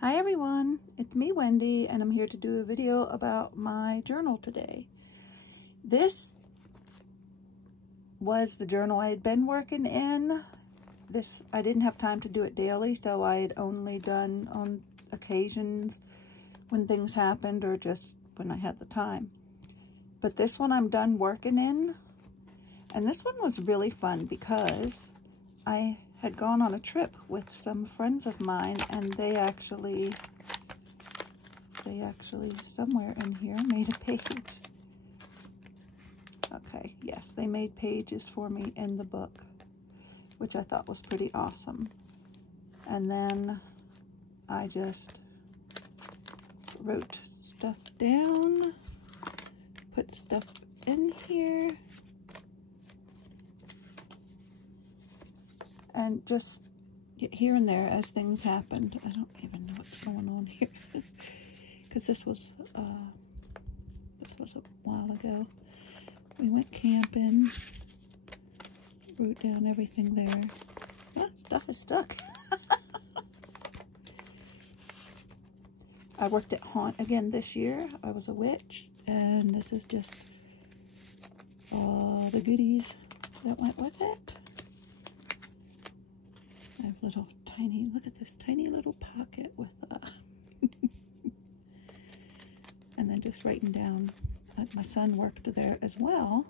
Hi everyone, it's me Wendy, and I'm here to do a video about my journal today. This was the journal I had been working in. I didn't have time to do it daily, so I had only done on occasions when things happened or just when I had the time. But this one I'm done working in, and this one was really fun because I had gone on a trip with some friends of mine, and they actually somewhere in here made a page. Okay, yes, they made pages for me in the book, which I thought was pretty awesome. And then I just wrote stuff down, put stuff in here, and just here and there as things happened. I don't even know what's going on here because this was a while ago. We went camping, wrote down everything there. Ah, stuff is stuck. I worked at Haunt again this year. I was a witch, and this is just all the goodies that went with it. I have little tiny, look at this tiny little pocket with and then just writing down, like my son worked there as well,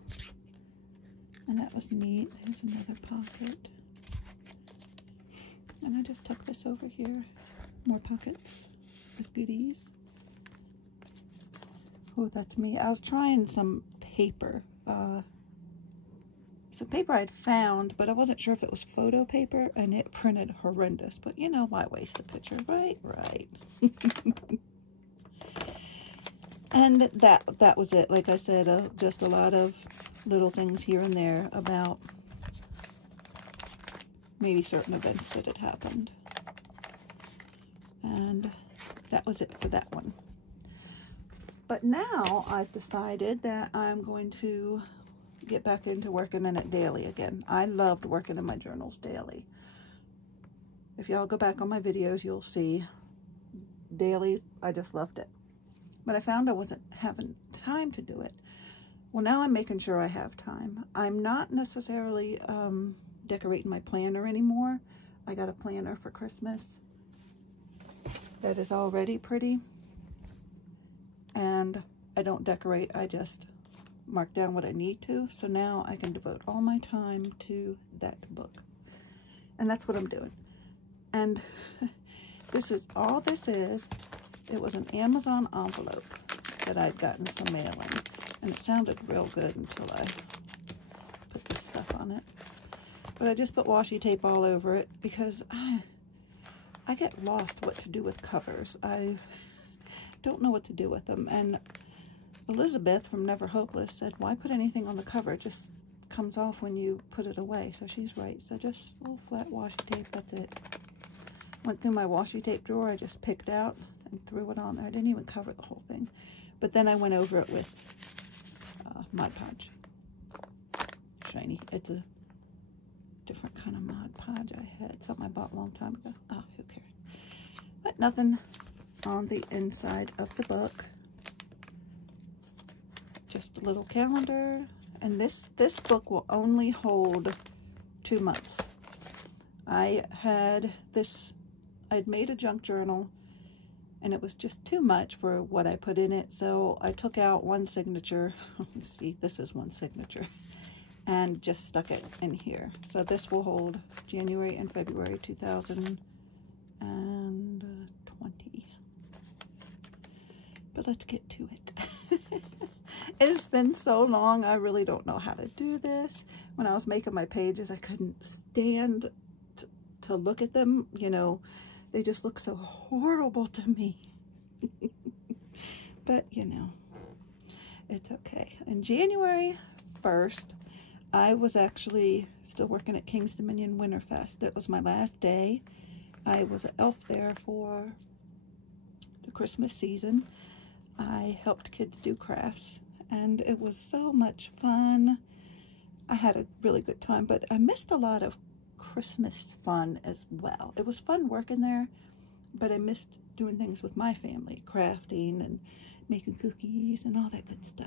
and that was neat. Here's another pocket, and I just tuck this over here. More pockets with goodies. Oh, that's me. I was trying some paper. Some paper I'd found, but I wasn't sure if it was photo paper, and it printed horrendous. But you know, why waste a picture, right? Right. And that was it. Like I said, just a lot of little things here and there about maybe certain events that had happened. And that was it for that one. But now I've decided that I'm going to get back into working in it daily again. I loved working in my journals daily. If y'all go back on my videos, you'll see daily, I just loved it. But I found I wasn't having time to do it. Well, now I'm making sure I have time. I'm not necessarily decorating my planner anymore. I got a planner for Christmas that is already pretty. And I don't decorate, I just mark down what I need to. So now I can devote all my time to that book. And that's what I'm doing. And this is all this is. It was an Amazon envelope that I'd gotten some mail in. And it sounded real good until I put this stuff on it. But I just put washi tape all over it because I get lost what to do with covers. I don't know what to do with them. And Elizabeth from Never Hopeless said, why put anything on the cover? It just comes off when you put it away. So she's right. So just a little flat washi tape, that's it. Went through my washi tape drawer, I just picked out and threw it on there. I didn't even cover the whole thing. But then I went over it with Mod Podge. Shiny. It's a different kind of Mod Podge I had. Something I bought a long time ago. Oh, who cares? But nothing on the inside of the book. Just a little calendar. And this book will only hold 2 months. I'd made a junk journal, and it was just too much for what I put in it, so I took out one signature. See, this is one signature, and just stuck it in here. So this will hold January and February 2020. But let's get to it. It's been so long, I really don't know how to do this. When I was making my pages, I couldn't stand to look at them, you know. They just look so horrible to me. But, you know, it's okay. And January 1st, I was actually still working at King's Dominion Winterfest. That was my last day. I was an elf there for the Christmas season. I helped kids do crafts, and it was so much fun. I had a really good time, but I missed a lot of Christmas fun as well. It was fun working there, but I missed doing things with my family, crafting and making cookies and all that good stuff.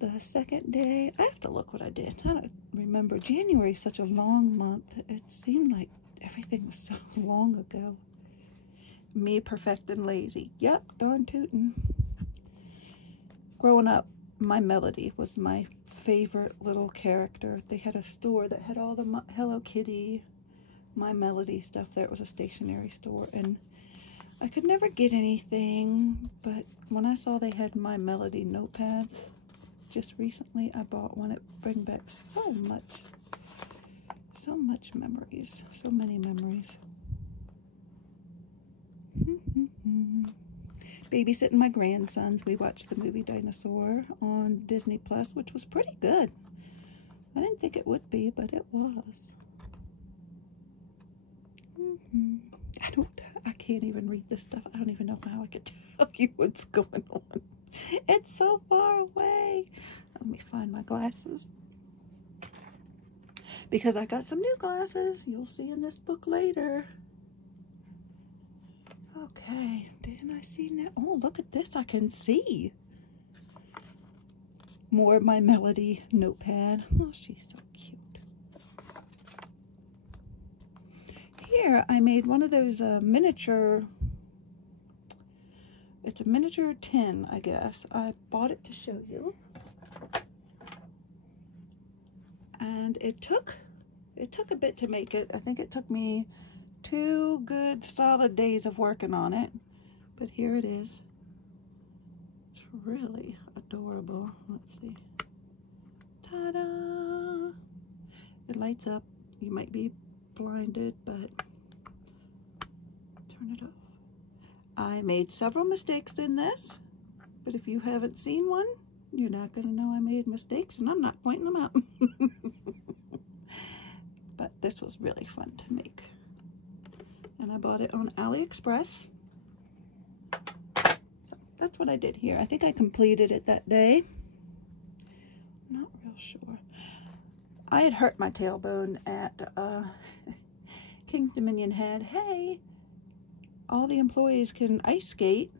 The second day, I have to look what I did. I don't remember. January is such a long month. It seemed like everything was so long ago. Me perfecting lazy. Yep, darn tootin'. Growing up, My Melody was my favorite little character. They had a store that had all the Hello Kitty, My Melody stuff there. It was a stationery store, and I could never get anything, but when I saw they had My Melody notepads just recently, I bought one. It brings back so much memories, so many memories. Babysitting my grandsons. We watched the movie Dinosaur on Disney Plus, which was pretty good. I didn't think it would be, but it was. I can't even read this stuff. I don't even know how I could tell you what's going on. It's so far away. Let me find my glasses. Because I got some new glasses. You'll see in this book later. Okay, didn't I see now? Oh, look at this. I can see. More of My Melody notepad. Oh, she's so cute. Here, I made one of those miniature... It's a miniature tin, I guess. I bought it to show you. And it took a bit to make it. I think it took me 2 good solid days of working on it. But here it is. It's really adorable. Let's see. Ta-da! It lights up. You might be blinded, but turn it off. I made several mistakes in this, but if you haven't seen one, you're not going to know I made mistakes, and I'm not pointing them out. But this was really fun to make. And I bought it on AliExpress. So that's what I did here. I think I completed it that day. Not real sure. I had hurt my tailbone at King's Dominion had, hey, all the employees can ice skate,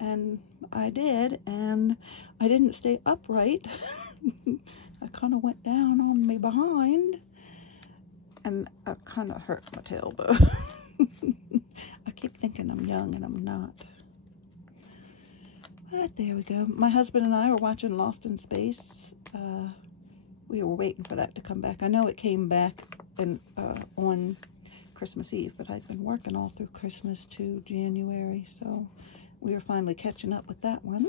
and I did, and I didn't stay upright. I kind of went down on me behind, and I kind of hurt my tailbone. I keep thinking I'm young, and I'm not. But there we go. My husband and I were watching Lost in Space. We were waiting for that to come back. I know it came back on Christmas Eve, but I've been working all through Christmas to January, so we are finally catching up with that one.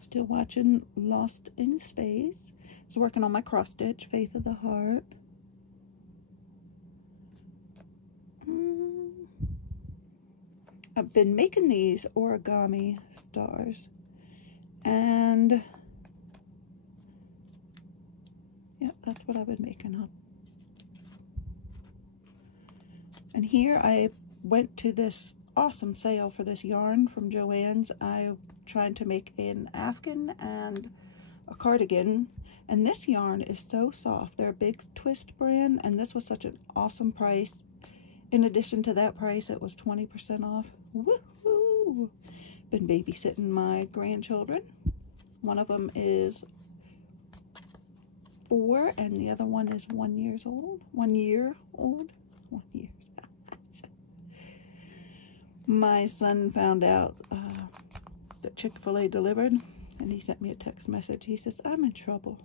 Still watching Lost in Space. I was working on my cross stitch, Faith of the Heart. I've been making these origami stars, and yeah, that's what I've been making up. And here I went to this awesome sale for this yarn from Joann's. I tried to make an afghan and a cardigan, and this yarn is so soft. They're a Big Twist brand, and this was such an awesome price. In addition to that price, it was 20% off. Woohoo! Been babysitting my grandchildren. One of them is 4, and the other one is 1 year old. 1 year old? 1 year. My son found out that Chick-fil-A delivered, and he sent me a text message. He says, I'm in trouble.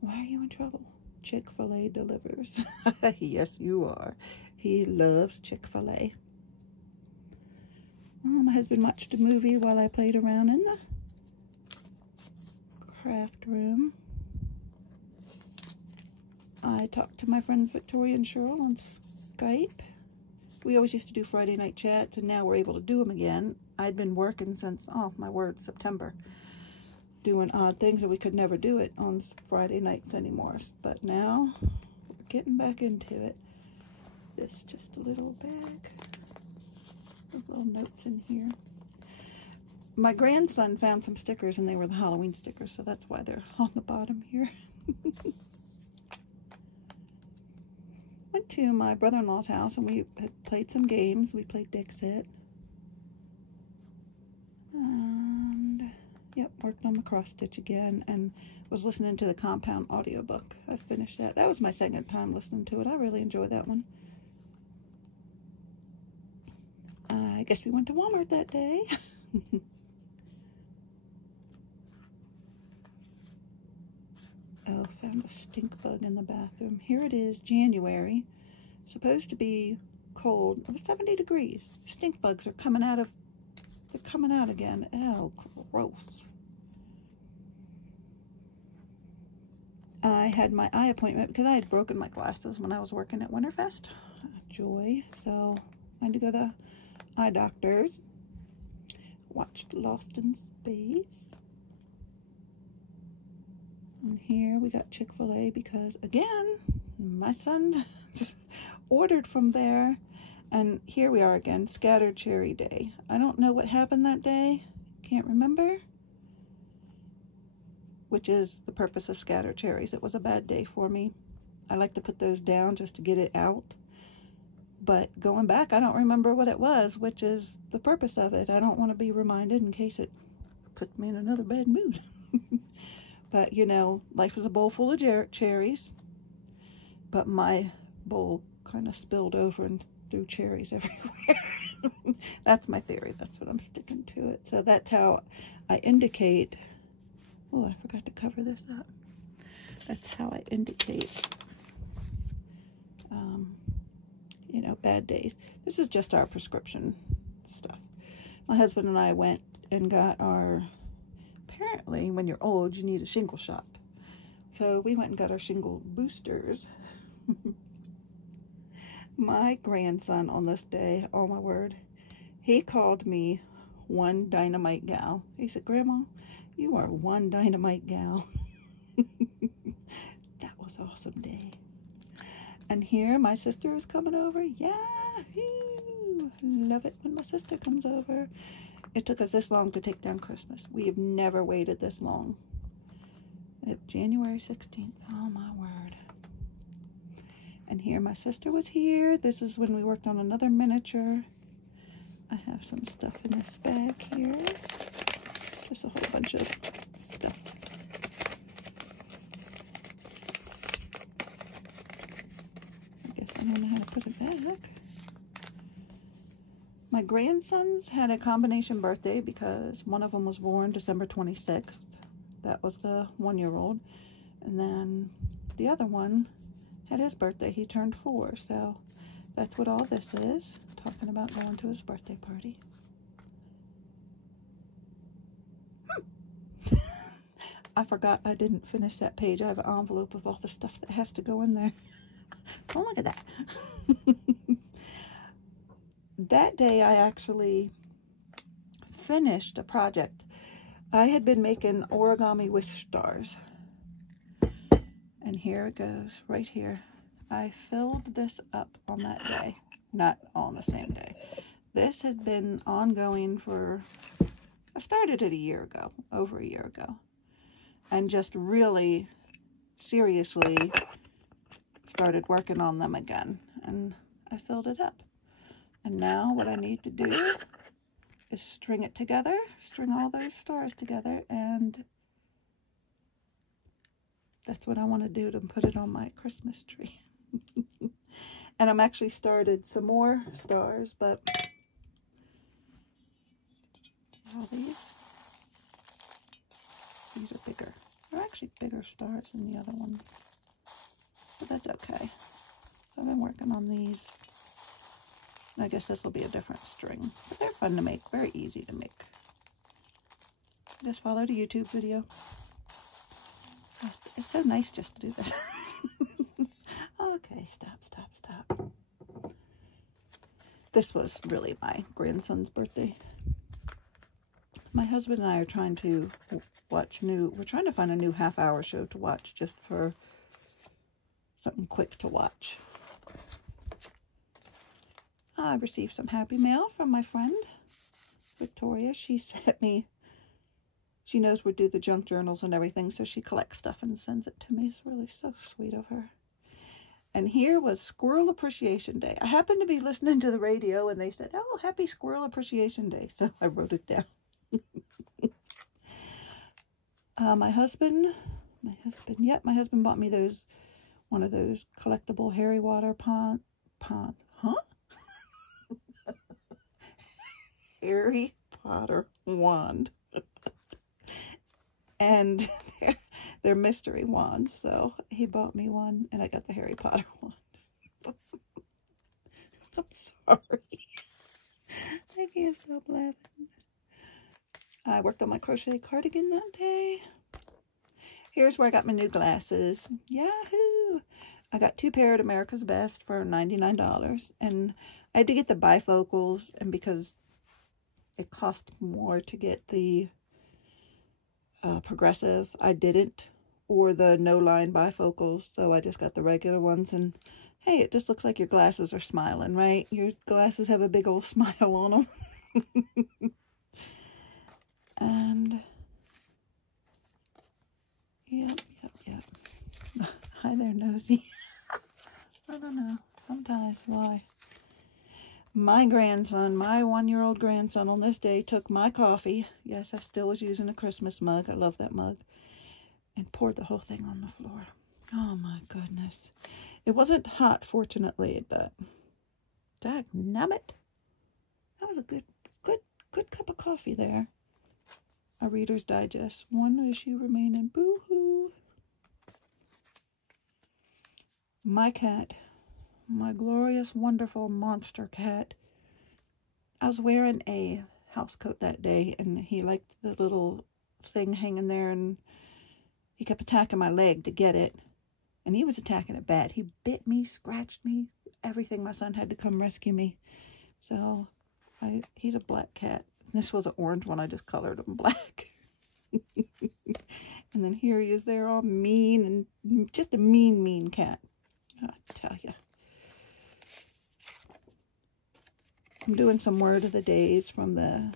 Why are you in trouble? Chick-fil-A delivers. Yes, you are. He loves Chick-fil-A. My husband watched a movie while I played around in the craft room. I talked to my friends Victoria and Cheryl on Skype. We always used to do Friday night chats, and now we're able to do them again. I'd been working since, oh my word, September, doing odd things, and we could never do it on Friday nights anymore. But now we're getting back into it. This just a little bag. There's little notes in here. My grandson found some stickers, and they were the Halloween stickers, so that's why they're on the bottom here. to my brother-in-law's house and we had played some games. We played Dixit. And, yep, worked on my cross-stitch again and was listening to the Compound audiobook. I finished that. That was my second time listening to it. I really enjoyed that one. I guess we went to Walmart that day. Oh, found a stink bug in the bathroom. Here it is, January. Supposed to be cold. It was 70 degrees. Stink bugs are coming out they're coming out again. Oh, gross. I had my eye appointment because I had broken my glasses when I was working at Winterfest. Joy. So I had to go to the eye doctor's. Watched Lost in Space. And here we got Chick-fil-A because, again, my son ordered from there. And here we are again, Scattered Cherry Day. I don't know what happened that day. Can't remember. Which is the purpose of scattered cherries. It was a bad day for me. I like to put those down just to get it out. But going back, I don't remember what it was, which is the purpose of it. I don't want to be reminded in case it puts me in another bad mood. But, you know, life is a bowl full of cherries. But my bowl kind of spilled over and threw cherries everywhere. That's my theory. That's what I'm sticking to it. So that's how I indicate... Oh, I forgot to cover this up. That's how I indicate, you know, bad days. This is just our prescription stuff. My husband and I went and got our... Apparently, when you're old, you need a shingle shot. So we went and got our shingle boosters. My grandson on this day, oh my word, he called me one dynamite gal. He said, Grandma, you are one dynamite gal. That was an awesome day. And here my sister is coming over. Yahoo! Love it when my sister comes over. It took us this long to take down Christmas. We have never waited this long. January 16th. Oh, my word. And here my sister was here. This is when we worked on another miniature. I have some stuff in this bag here. Just a whole bunch of stuff. I guess I don't know how to put it back. My grandsons had a combination birthday because one of them was born December 26th. That was the 1-year-old. And then the other one had his birthday. He turned 4. So that's what all this is. Talking about going to his birthday party. I forgot I didn't finish that page. I have an envelope of all the stuff that has to go in there. Oh, look at that. That day I actually finished a project. I had been making origami wish stars. And here it goes, right here. I filled this up on that day. Not on the same day. This has been ongoing for... I started it a year ago, over a year ago. And just really, seriously started working on them again. And I filled it up. And now what I need to do is string it together, string all those stars together, and that's what I want to do to put it on my Christmas tree. And I'm actually started some more stars, but all these are bigger. They're actually bigger stars than the other ones, but that's okay. So I've been working on these. I guess this will be a different string, but they're fun to make, very easy to make. Just followed a YouTube video. It's so nice just to do this. Okay, stop. This was really my grandson's birthday. My husband and I are trying to watch we're trying to find a new half-hour show to watch just for something quick to watch. I received some happy mail from my friend, Victoria. She sent me, she knows we do the junk journals and everything, so she collects stuff and sends it to me. It's really so sweet of her. And here was Squirrel Appreciation Day. I happened to be listening to the radio and they said, oh, happy Squirrel Appreciation Day. So I wrote it down. My husband bought me one of those collectible Harry Harry Potter wand. And they're mystery wands. So he bought me one and I got the Harry Potter wand. I'm sorry. I can't stop laughing. I worked on my crochet cardigan that day. Here's where I got my new glasses. Yahoo! I got 2 pair at America's Best for $99. And I had to get the bifocals, and because it cost more to get the progressive, I didn't, or the no-line bifocals, so I just got the regular ones. And hey, it just looks like your glasses are smiling, right? Your glasses have a big old smile on them. And yep. Hi there, Nosy. I don't know. Sometimes why. My grandson, my 1-year-old grandson on this day took my coffee. Yes, I still was using a Christmas mug. I love that mug. And poured the whole thing on the floor. Oh my goodness. It wasn't hot, fortunately, but dagnabbit. That was a good cup of coffee there. A Reader's Digest. 1 issue remaining. Boo-hoo. My cat, my glorious, wonderful monster cat. I was wearing a house coat that day, and he liked the little thing hanging there, and he kept attacking my leg to get it. And he was attacking it bad. He bit me, scratched me, everything. My son had to come rescue me. So, he's a black cat. This was an orange one. I just colored him black. And then here he is there all mean, and just a mean cat. I tell you. I'm doing some word of the days from the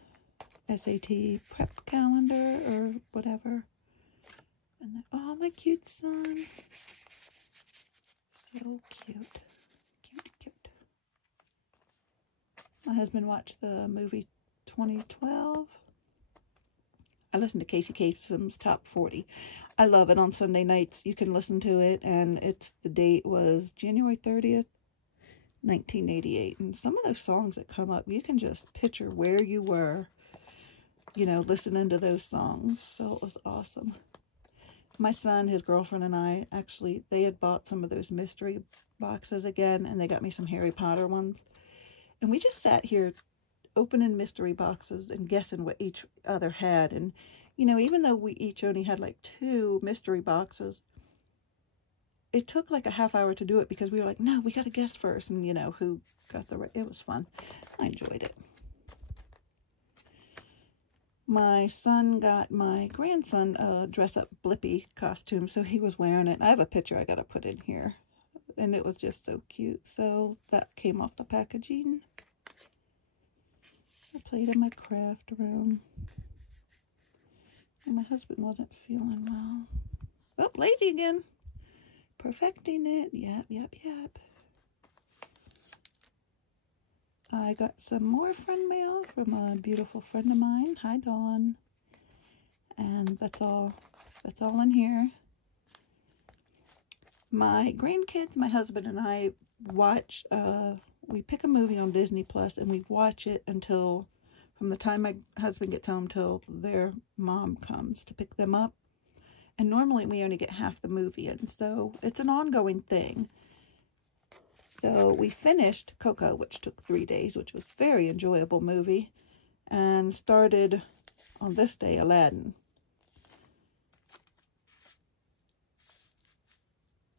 SAT prep calendar or whatever. And then, oh, my cute son. So cute. Cute. My husband watched the movie 2012. I listened to Casey Kasem's Top 40. I love it on Sunday nights. You can listen to it, and the date was January 30th, 1988. And some of those songs that come up, you can just picture where you were, listening to those songs. So it was awesome. My son, his girlfriend, and I, actually, they had bought some of those mystery boxes again, and they got me some Harry Potter ones. And we just sat here opening mystery boxes and guessing what each other had. And, even though we each only had like 2 mystery boxes, it took like a half hour to do it because we were like, no, we got to guess first. And, who got the right. It was fun. I enjoyed it. My son got my grandson a dress-up Blippi costume, so he was wearing it. I have a picture I got to put in here. And it was just so cute. So that came off the packaging. I played in my craft room. And my husband wasn't feeling well. Oh, lazy again. Perfecting it. Yep. I got some more friend mail from a beautiful friend of mine. Hi, Dawn. And that's all in here. My grandkids, my husband and I watch, we pick a movie on Disney Plus and we watch it until, from the time my husband gets home till their mom comes to pick them up. And normally we only get half the movie in, so it's an ongoing thing. So we finished Coco, which took 3 days, which was a very enjoyable movie, and started on this day Aladdin.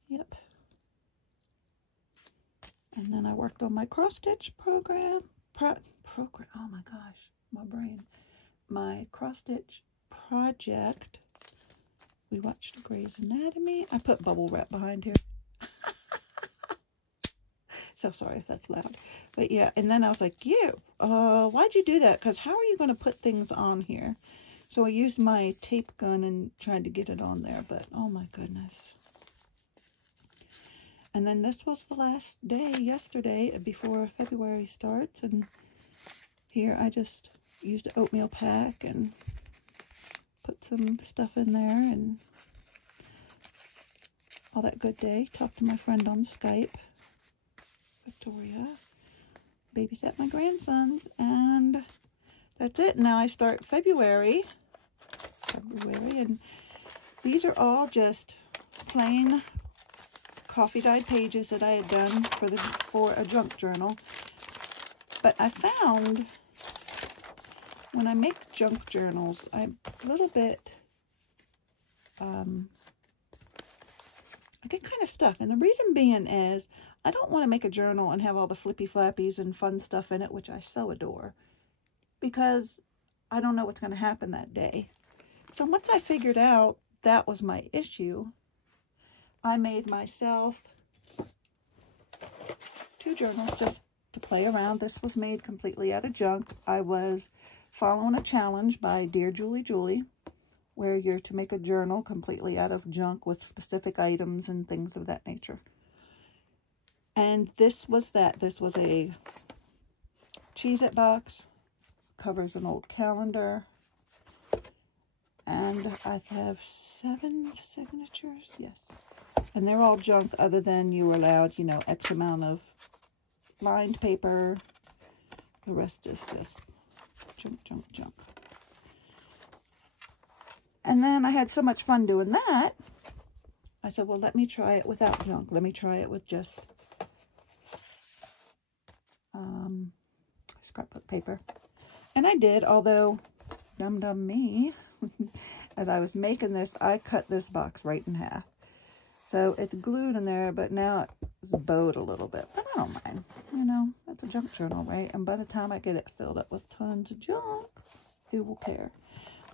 Yep. And then I worked on my cross-stitch program. Oh my gosh, my brain. My cross-stitch project. We watched Grey's Anatomy. I put bubble wrap behind here. So sorry if that's loud. But yeah, and then I was like, why'd you do that? Because how are you going to put things on here? So I used my tape gun and tried to get it on there, but oh my goodness. And then this was the last day, yesterday, before February starts. And here I just used an oatmeal pack and put some stuff in there and all that good day. Talked to my friend on Skype, Victoria. Babysat my grandsons, and that's it. Now I start February, and these are all just plain coffee dyed pages that I had done for a junk journal. But I found when I make junk journals, I'm a little bit, I get kind of stuck. And the reason being is I don't want to make a journal and have all the flippy flappies and fun stuff in it, which I so adore, because I don't know what's going to happen that day. So once I figured out that was my issue, I made myself 2 journals just to play around. This was made completely out of junk. I was following a challenge by Dear Julie, where you're to make a journal completely out of junk with specific items and things of that nature. And this was that. This was a Cheez-It box, covers an old calendar, and I have 7 signatures, yes. And they're all junk, other than you were allowed, you know, X amount of lined paper. The rest is just junk. And then I had so much fun doing that, I said, well, let me try it without junk. Let me try it with just scrapbook paper. And I did, although, dum me, as I was making this, I cut this box right in half. So it's glued in there, but now it's bowed a little bit. But I don't mind. You know, that's a junk journal, right? And by the time I get it filled up with tons of junk, who will care?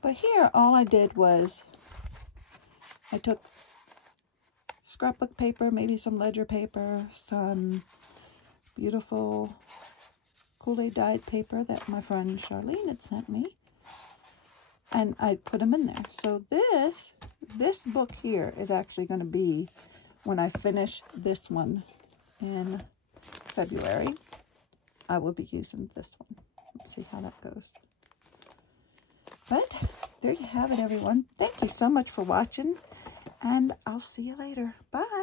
But here, all I did was I took scrapbook paper, maybe some ledger paper, some beautiful Kool-Aid dyed paper that my friend Charlene had sent me, and I put them in there. So this book here is actually going to be, when I finish this one in February, I will be using this one. Let's see how that goes. But there you have it, everyone. Thank you so much for watching, and I'll see you later. Bye.